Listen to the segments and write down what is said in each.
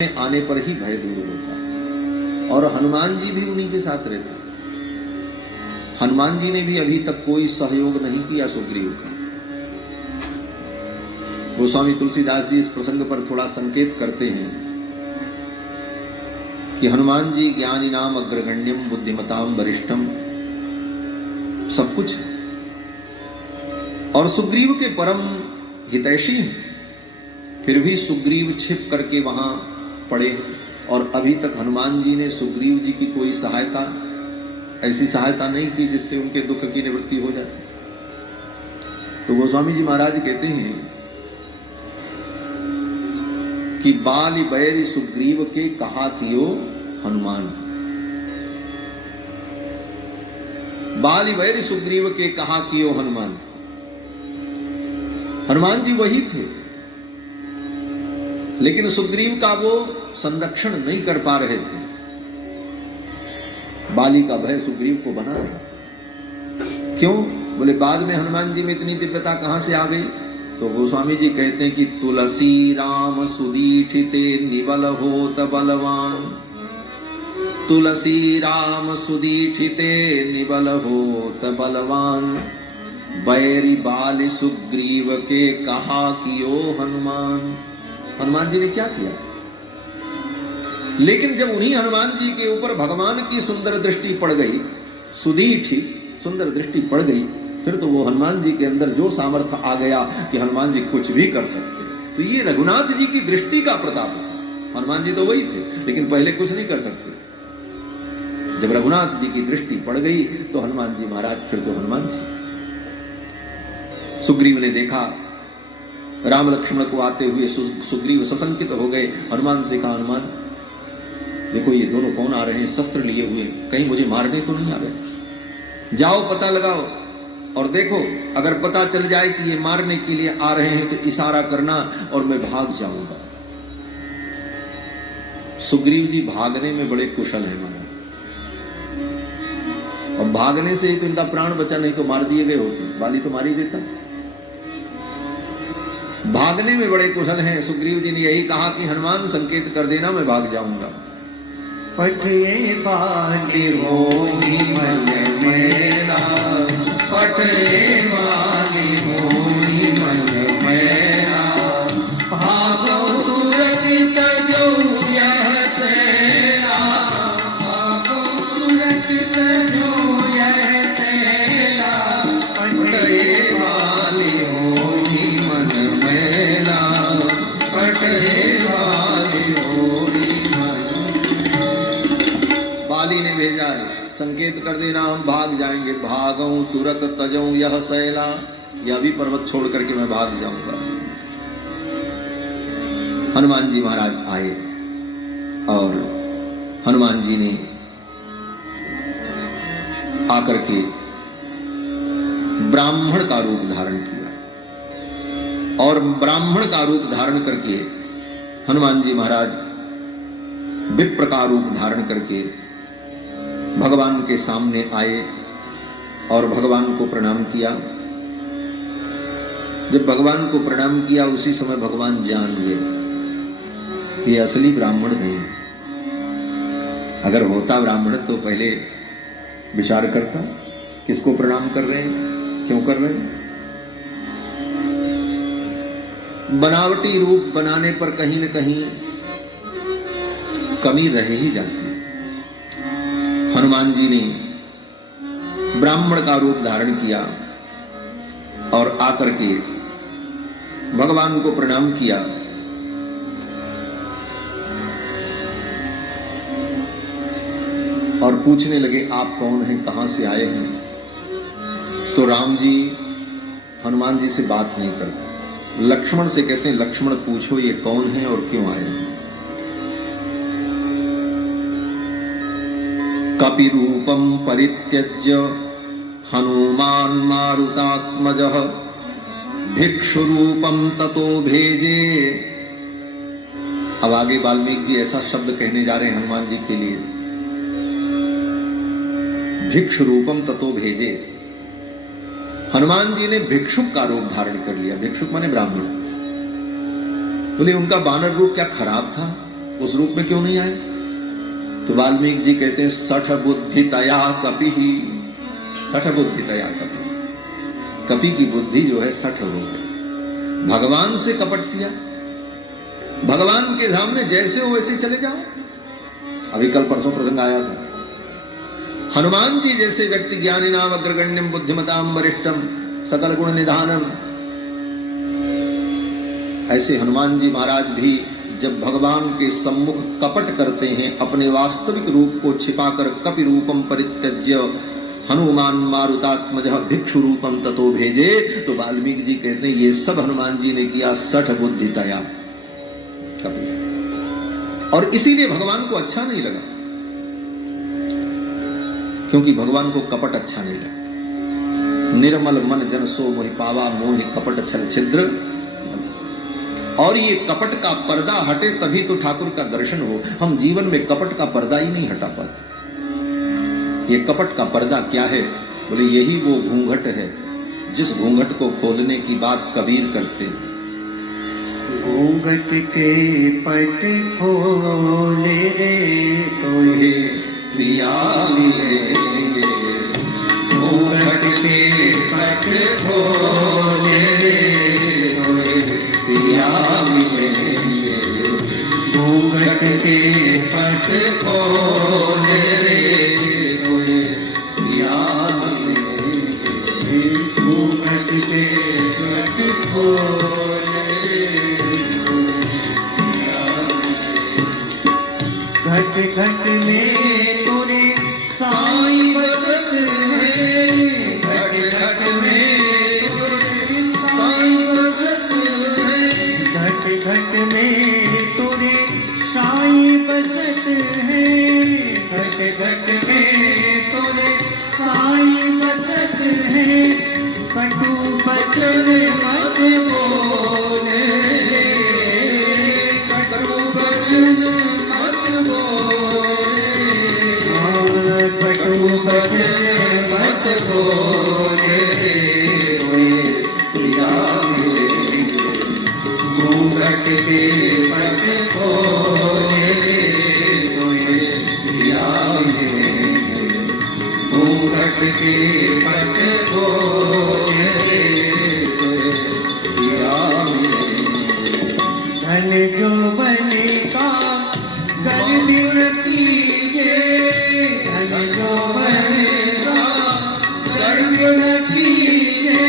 में आने पर ही भय दूर होता है। और हनुमान जी भी उन्हीं के साथ रहते। हनुमान जी ने भी अभी तक कोई सहयोग नहीं किया सुग्रीव का। गोस्वामी तुलसीदास जी इस प्रसंग पर थोड़ा संकेत करते हैं कि हनुमान जी ज्ञानी नाम अग्रगण्यम बुद्धिमताम वरिष्ठम सब कुछ है और सुग्रीव के परम हितैषी हैं। फिर भी सुग्रीव छिप करके वहां पड़े हैं और अभी तक हनुमान जी ने सुग्रीव जी की कोई सहायता, ऐसी सहायता नहीं की जिससे उनके दुख की निवृत्ति हो जाती। तो गोस्वामी जी महाराज कहते हैं कि बाली बैरी सुग्रीव के कहा कियो हनुमान। बाली बैरी सुग्रीव के कहा कियो हनुमान। हनुमान जी वही थे लेकिन सुग्रीव का वो संरक्षण नहीं कर पा रहे थे। बाली का भय सुग्रीव को बना रहा। क्यों? बोले बाद में हनुमान जी में इतनी दिव्यता कहां से आ गई? तो गोस्वामी जी कहते हैं कि तुलसी राम सुदीठिते निबल होत बलवान। तुलसी राम सुदीठिते निबल होत बलवान। बैरी बाली सुग्रीव के कहा कियो हनुमान। हनुमान जी ने क्या किया? लेकिन जब उन्हीं हनुमान जी के ऊपर भगवान की सुंदर दृष्टि पड़ गई, सुदीठी सुंदर दृष्टि पड़ गई, फिर तो वो हनुमान जी के अंदर जो सामर्थ्य आ गया कि हनुमान जी कुछ भी कर सकते। तो ये रघुनाथ जी की दृष्टि का प्रताप था। हनुमान जी तो वही थे लेकिन पहले कुछ नहीं कर सकते थे। जब रघुनाथ जी की दृष्टि पड़ गई तो हनुमान जी महाराज फिर तो हनुमान जी। सुग्रीव ने देखा राम लक्ष्मण को आते हुए, सुग्रीव सशंकित हो गए। हनुमान से कहा, हनुमान देखो ये दोनों कौन आ रहे हैं, शस्त्र लिए हुए, कहीं मुझे मारने तो नहीं आ रहे? जाओ पता लगाओ और देखो, अगर पता चल जाए कि ये मारने के लिए आ रहे हैं तो इशारा करना और मैं भाग जाऊंगा। सुग्रीव जी भागने में बड़े कुशल हैं महाराज, और भागने से ही तो इनका प्राण बचा, नहीं तो मार दिए गए होते। बाली तो मार ही देता। भागने में बड़े कुशल हैं। सुग्रीव जी ने यही कहा कि हनुमान संकेत कर देना, मैं भाग जाऊंगा। पठे बाली होई मन मेरा, पठे बाली होई मन मेरा। भागो तुरत तजो यह सेना, भागो तुरत तजो यह सेना। पठे बाली होई मन मेरा, पठे बाली होई। बाली ने भेजा है, संकेत कर देना हम भाग जाएंगे। भागऊं तुरत तजऊं यह सैला, यह भी पर्वत छोड़ करके मैं भाग जाऊंगा। हनुमान जी महाराज आए और हनुमान जी ने आकर के ब्राह्मण का रूप धारण किया और ब्राह्मण का रूप धारण करके हनुमान जी महाराज विप्र का रूप धारण करके भगवान के सामने आए और भगवान को प्रणाम किया। जब भगवान को प्रणाम किया उसी समय भगवान जान गए ये असली ब्राह्मण नहीं। अगर होता ब्राह्मण तो पहले विचार करता किसको प्रणाम कर रहे हैं, क्यों कर रहे हैं। बनावटी रूप बनाने पर कहीं न कहीं कमी रह ही जाती है। हनुमान जी ने ब्राह्मण का रूप धारण किया और आकर के भगवान को प्रणाम किया। और पूछने लगे आप कौन हैं, कहां से आए हैं? तो राम जी हनुमान जी से बात नहीं करते, लक्ष्मण से कहते हैं लक्ष्मण पूछो ये कौन है और क्यों आए हैं। कपि रूपम परित्यज्य हनुमान मारुतात्मजः भिक्षु रूपम ततो भेजे। अब आगे वाल्मीकि जी ऐसा शब्द कहने जा रहे हैं हनुमान जी के लिए, भिक्षु रूपम ततो भेजे। हनुमान जी ने भिक्षुक का रूप धारण कर लिया। भिक्षुक माने ब्राह्मण। बोले उनका वानर रूप क्या खराब था? उस रूप में क्यों नहीं आए? तो वाल्मीकि जी कहते हैं सठ बुद्धि तया कपि ही, सठ बुद्धि तया कपि, कपि की बुद्धि जो है सठ हो गई, भगवान से कपट किया, भगवान के सामने जैसे हो वैसे चले जाओ। अभी कल परसों प्रसंग आया था, हनुमान जी जैसे व्यक्ति ज्ञानी नाम अग्रगण्यम बुद्धिमताम वरिष्ठम सकल गुण निधानम, ऐसे हनुमान जी महाराज भी जब भगवान के सम्मुख कपट करते हैं, अपने वास्तविक रूप को छिपाकर कपि रूपम परित्यज्य हनुमान मारुतात्मज भिक्षु रूपम ततो भेजे, तो वाल्मीकि जी कहते हैं ये सब हनुमान जी ने किया सठ बुद्धितया कपि, और इसीलिए भगवान को अच्छा नहीं लगा, क्योंकि भगवान को कपट अच्छा नहीं लगता। निर्मल मन जन सो मोहि पावा मोहि कपट छल छिद्र, और ये कपट का पर्दा हटे तभी तो ठाकुर का दर्शन हो। हम जीवन में कपट का पर्दा ही नहीं हटा पाते। ये कपट का पर्दा क्या है? बोले यही वो घूंघट है जिस घूंघट को खोलने की बात कबीर करते हैं। घूंघट के पट खोले रे तो ये पिया मिलेंगे, घूंघट के पट खोले रे तो ये पिया मिलेंगे, घूंघट के पट खोले रे तो ये पिया मिलेंगे, घूंघट के पट खोले घट घट में तूने साईं बसत है, घट घट में साईं बसत है, घट घट में तूने साईं बसत है, घट घट में तूने साईं बसत है, कटु बचन मत बोले, कटु वचन मत बोले, कटु बचन मत बोले रे पिया मिलेंगे, घूंघट के पट खोले रे पिया मिलेंगे, घूंघट के पट खोले रे पिया मिलेंगे, धन जो बने का कर बिरती है, धन जो बने का कर बिरती है,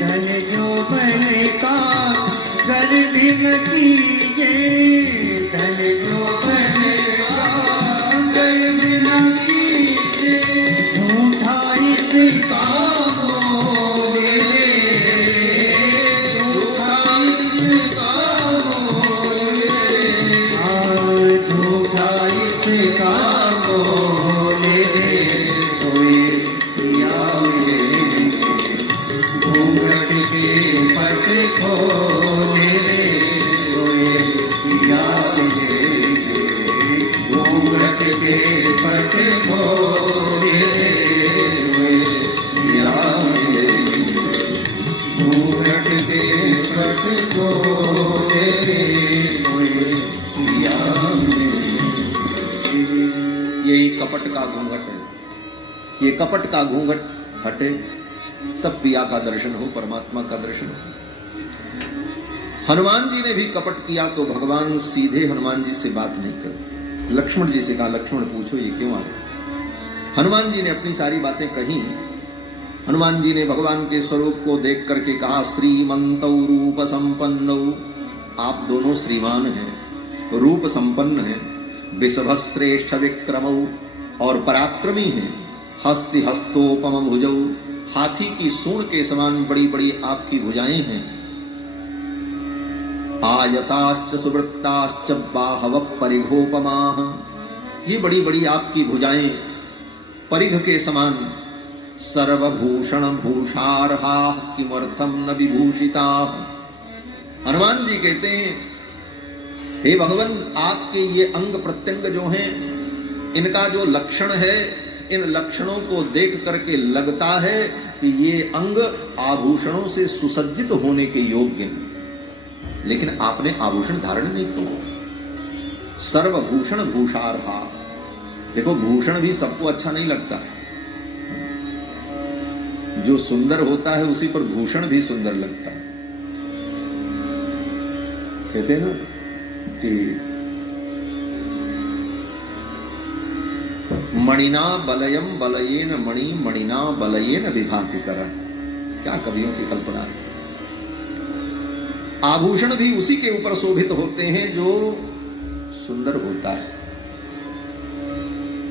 धन जो बने का कर बिरती है, धन जो बने का कर बिरती है, झूठा इसका मोहे, झूठा इसका झूठा इसका बोले कोई पिया मिलेंगे, घूंघट के पट खोले कोई पिया मिलेंगे, घूंघट के पट खोले कोई पिया मिलेंगे, घूंघट के पट खोले कोई पिया मिलेंगे। यही कपट का घूंघट है, ये कपट का घूंघट हटे तब पिया का दर्शन हो, परमात्मा का दर्शन हो। हनुमान जी ने भी कपट किया तो भगवान सीधे हनुमान जी से बात नहीं करे, लक्ष्मण जी से कहा लक्ष्मण पूछो ये क्यों आए। हनुमान जी ने अपनी सारी बातें कही। हनुमान जी ने भगवान के स्वरूप को देख करके कहा श्रीमंतौ रूप संपन्नौ, आप दोनों श्रीमान हैं, रूप संपन्न हैं, विषभश्रेष्ठ विक्रमौ, और पराक्रमी हैं, हस्ति हस्तोपम भुजौ, हाथी की सूंड के समान बड़ी बड़ी आपकी भुजाएं हैं, आयताश्च सुवृत्ताश्च बाहव परिघोपमाः, ये बड़ी बड़ी आपकी भुजाएं परिघ के समान, सर्वभूषण भूषार्हा किमर्थम न विभूषिता। हनुमान जी कहते हैं हे भगवान, आपके ये अंग प्रत्यंग जो हैं, इनका जो लक्षण है, इन लक्षणों को देख करके लगता है कि ये अंग आभूषणों से सुसज्जित होने के योग्य हैं, लेकिन आपने आभूषण धारण नहीं किया। सर्वभूषण भूषारहा। देखो भूषण भी सबको अच्छा नहीं लगता, जो सुंदर होता है उसी पर भूषण भी सुंदर लगता है। कहते हैं ना कि मणिना बलयम बलयेन मणि मणिना बलयेन विभाति कर। क्या कवियों की कल्पना है। आभूषण भी उसी के ऊपर शोभित होते हैं जो सुंदर होता है।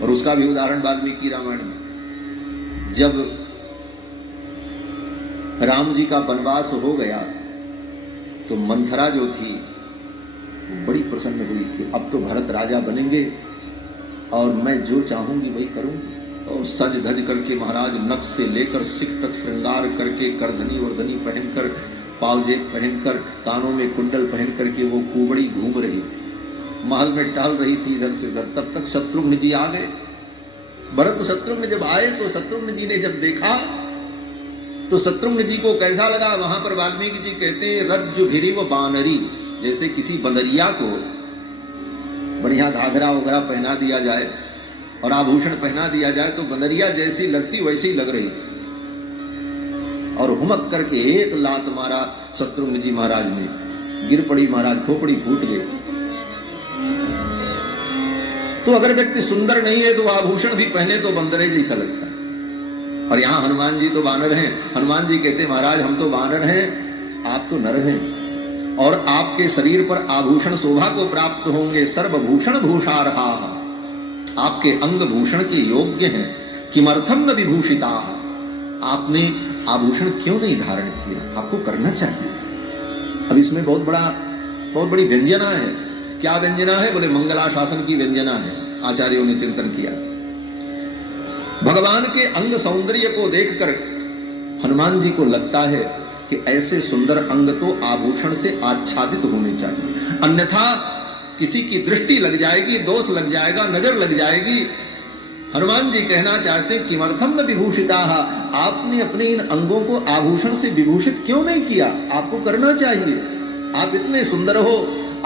और उसका भी उदाहरण वाल्मीकि रामायण में, जब राम जी का वनवास हो गया तो मंथरा जो थी वो बड़ी प्रसन्न हुई कि अब तो भरत राजा बनेंगे और मैं जो चाहूंगी वही करूंगी। और सज धज करके महाराज नख से लेकर सिख तक श्रृंगार करके करधनी वर्धनी पहनकर, पावजेब पहनकर, कानों में कुंडल पहन करके वो कुबड़ी घूम रही थी, महल में टहल रही थी इधर से उधर। तब तक शत्रुघ्न जी आ गए। भरत शत्रुघ्न जब आए तो शत्रुघ्न जी ने जब देखा तो शत्रुघ्न जी को कैसा लगा। वहां पर वाल्मीकि जी कहते हैं रज्जु भिरी व बानरी, जैसे किसी बंदरिया को बढ़िया घाघरा वगैरह पहना दिया जाए और आभूषण पहना दिया जाए तो बंदरिया जैसी लगती वैसी ही लग रही थी। और हुमक करके एक लात मारा शत्रुघ्न जी महाराज ने, गिर पड़ी महाराज, खोपड़ी फूट गई। तो अगर व्यक्ति सुंदर नहीं है तो आभूषण भी पहने तो बंदरे जैसा लगता है। और यहां हनुमान जी तो वानर हैं। हनुमान जी कहते महाराज हम तो वानर हैं, आप तो नर हैं, और आपके शरीर पर आभूषण शोभा को प्राप्त होंगे। सर्वभूषण भूषारहा, आपके अंग भूषण के योग्य हैं। किमर्थम न विभूषिता, आपने आभूषण क्यों नहीं धारण किया, आपको करना चाहिए था। अब इसमें बहुत बड़ी व्यंजना है। क्या व्यंजना है? बोले मंगलाशासन की व्यंजना है। आचार्यों ने चिंतन किया। भगवान के अंग सौंदर्य को देखकर हनुमान जी को लगता है कि ऐसे सुंदर अंग तो आभूषण से आच्छादित होने चाहिए, अन्यथा किसी की दृष्टि लग जाएगी, दोष लग जाएगा, नजर लग जाएगी। हनुमान जी कहना चाहते हैं किमर्थम न विभूषिता, आपने अपने इन अंगों को आभूषण से विभूषित क्यों नहीं किया, आपको करना चाहिए। आप इतने सुंदर हो,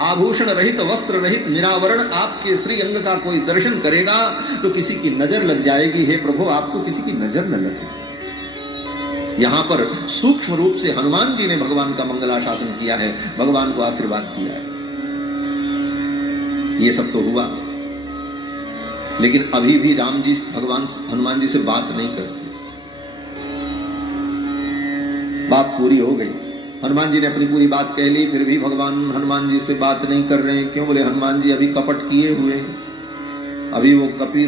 आभूषण रहित, वस्त्र रहित, निरावरण आपके श्री अंग का कोई दर्शन करेगा तो किसी की नजर लग जाएगी। हे प्रभु आपको किसी की नजर न लगे। यहां पर सूक्ष्म रूप से हनुमान जी ने भगवान का मंगलाशासन किया है, भगवान को आशीर्वाद दिया है। ये सब तो हुआ, लेकिन अभी भी राम जी भगवान हनुमान जी से बात नहीं करते। बात पूरी हो गई, हनुमान जी ने अपनी पूरी बात कह ली, फिर भी भगवान हनुमान जी से बात नहीं कर रहे हैं। क्यों? बोले हनुमान जी अभी कपट किए हुए हैं, अभी वो कपी